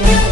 ராஜன்.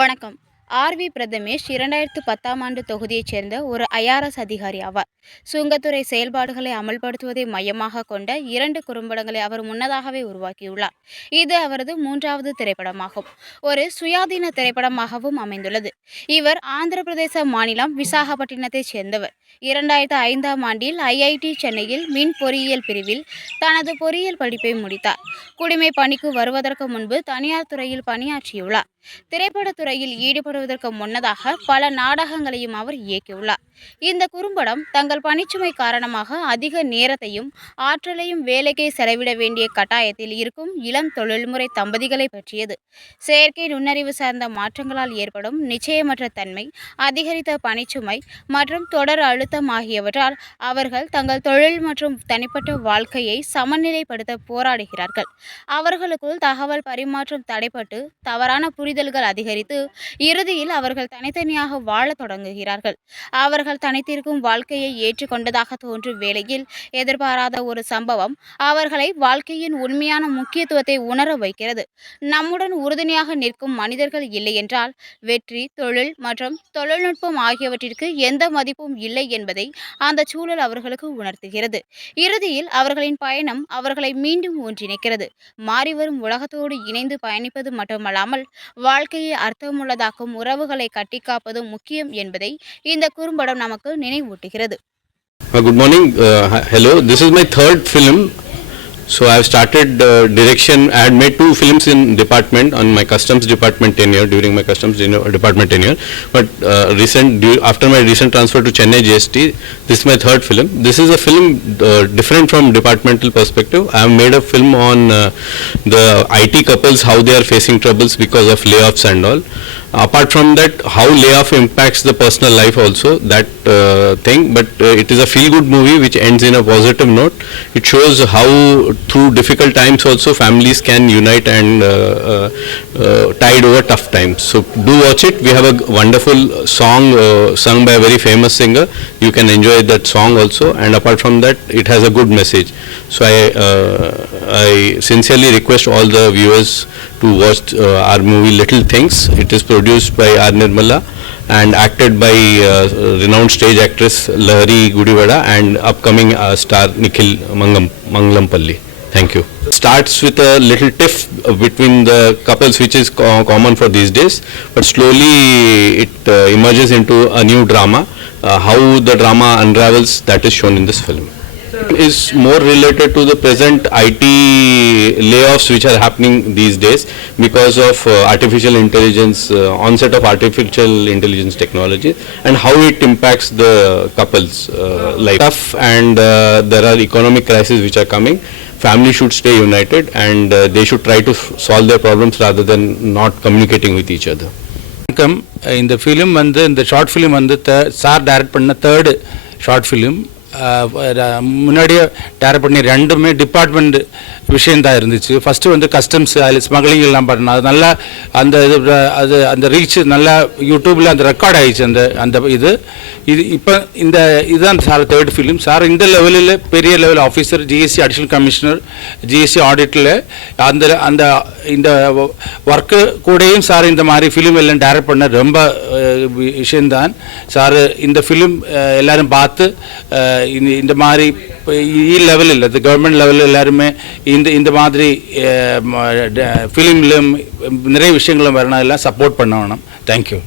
வணக்கம். ஆர்.வி. பிரதமேஷ் 2010ஆம் ஆண்டு தொகுதியைச் சேர்ந்த ஒரு IRS அதிகாரி ஆவார். சுங்கத்துறை செயல்பாடுகளை அமல்படுத்துவதை மையமாக கொண்ட 2 குறும்படங்களை அவர் முன்னதாகவே உருவாக்கியுள்ளார். இது அவரது 3வது திரைப்படமாகும். ஒரு சுயாதீன திரைப்படமாகவும் அமைந்துள்ளது. இவர் ஆந்திர பிரதேச மாநிலம் விசாகப்பட்டினத்தைச் சேர்ந்தவர். 2005ஆம் ஆண்டில் IIT சென்னையில் மின் பொறியியல் பிரிவில் தனது பொறியியல் படிப்பை முடித்தார். குடிமை பணிக்கு வருவதற்கு முன்பு தனியார் துறையில் பணியாற்றியுள்ளார். திரைப்படத் துறையில் ஈடுபடுவதற்கு முன்னதாக பல நாடகங்களையும் அவர் இயக்கியுள்ளார். இந்த குறும்படம் தங்கள் பணிச்சுமை காரணமாக அதிக நேரத்தையும் ஆற்றலையும் வேலைக்கே செலவிட வேண்டிய கட்டாயத்தில் இருக்கும் இளம் தொழில்முறை தம்பதிகளை பற்றியது. செயற்கை நுண்ணறிவு சார்ந்த மாற்றங்களால் ஏற்படும் நிச்சயமற்ற தன்மை, அதிகரித்த பணிச்சுமை மற்றும் தொடர் அழுத்தம் ஆகியவற்றால் அவர்கள் தங்கள் தொழில் மற்றும் தனிப்பட்ட வாழ்க்கையை சமநிலைப்படுத்த போராடுகிறார்கள். அவர்களுக்குள் தகவல் பரிமாற்றம் தடைபட்டு தவறான புரிதல்கள் அதிகரித்து இறுதியில் அவர்கள் தனித்தனியாக வாழத் தொடங்குகிறார்கள். அவர்கள் தனித்திருக்கும் வாழ்க்கையை ஏற்றுக்கொண்டதாக தோன்றும் வேளையில் எதிர்பாராத ஒரு சம்பவம் அவர்களை வாழ்க்கையின் உண்மையான முக்கியத்துவத்தை உணர வைக்கிறது. நம்முடன் உறுதுணையாக நிற்கும் மனிதர்கள் இல்லையென்றால் வெற்றி, தொழில் மற்றும் தொழில்நுட்பம் ஆகியவற்றிற்கு எந்த மதிப்பும் இல்லை என்பதை அந்த சூழல் அவர்களுக்கு உணர்த்துகிறது. இறுதியில் அவர்களின் பயணம் அவர்களை மீண்டும் ஒன்றிணைக்கிறது. மாறிவரும் உலகத்தோடு இணைந்து பயணிப்பது மட்டுமல்லாமல் வாழ்க்கையை அர்த்தமுள்ளதாக்கும் உறவுகளை கட்டிக்காப்பது முக்கியம் என்பதை இந்த குறும்படம் நமக்கு நினைவூட்டுகிறது. Good morning. Hello. This is my third film. So I have started direction. I had made 2 films in department on my customs department tenure during my customs department tenure. But after my recent transfer to Chennai GST, this is my third film. This is a film different from departmental perspective. I have made a film on the IT couples, how they are facing troubles because of layoffs and all. Apart from that, how layoff impacts the personal life also, that thing. But it is a feel-good movie which ends in a positive note. It shows how through difficult times also families can unite and tide over tough times. So do watch it. We have a wonderful song sung by a very famous singer. You can enjoy that song also. And apart from that, it has a good message. So I sincerely request all the viewers to watch our movie Little Things. It is produced by R. Nirmala and acted by renowned stage actress Lahari Gudivada and upcoming star Nikhil Mangalampalli. Thank you. Starts with a little tiff between the couples, which is common for these days, but slowly it emerges into a new drama. How the drama unravels, that is shown in this film. Is more related to the present IT layoffs which are happening these days because of artificial intelligence, onset of artificial intelligence technology, and how it impacts the couples like tough, and there are economic crises which are coming. Family should stay united and they should try to solve their problems rather than not communicating with each other. இந்த film இந்த short film sir direct பண்ண third short film. முன்னாடியே direct பண்ணி 2மே department விஷயந்தான் இருந்துச்சு. First customs, அதில் smuggling எல்லாம் பண்ணணும். அது நல்லா அந்த ரீச் நல்லா யூடியூப்பில் அந்த ரெக்கார்ட் ஆகிடுச்சு. அந்த இது இப்போ இதுதான் சார் தேர்ட் ஃபிலிம். சார் இந்த லெவலில் பெரிய level officer, GST additional commissioner, GST ஆடிட்டில் அந்த இந்த ஒர்க்கு கூடயும் சார் இந்த மாதிரி ஃபிலிம் எல்லாம் டைரக்ட் பண்ண ரொம்ப விஷயந்தான். சார் இந்த ஃபிலிம் எல்லோரும் பார்த்து இந்த மாதிரி லெவலில் இல்லை, கவர்மெண்ட் லெவலில் எல்லாருமே இந்த மாதிரி ஃபிலிம்லையும் நிறைய விஷயங்களும் வரணும், எல்லாம் சப்போர்ட் பண்ண வேணும். தேங்க்யூ.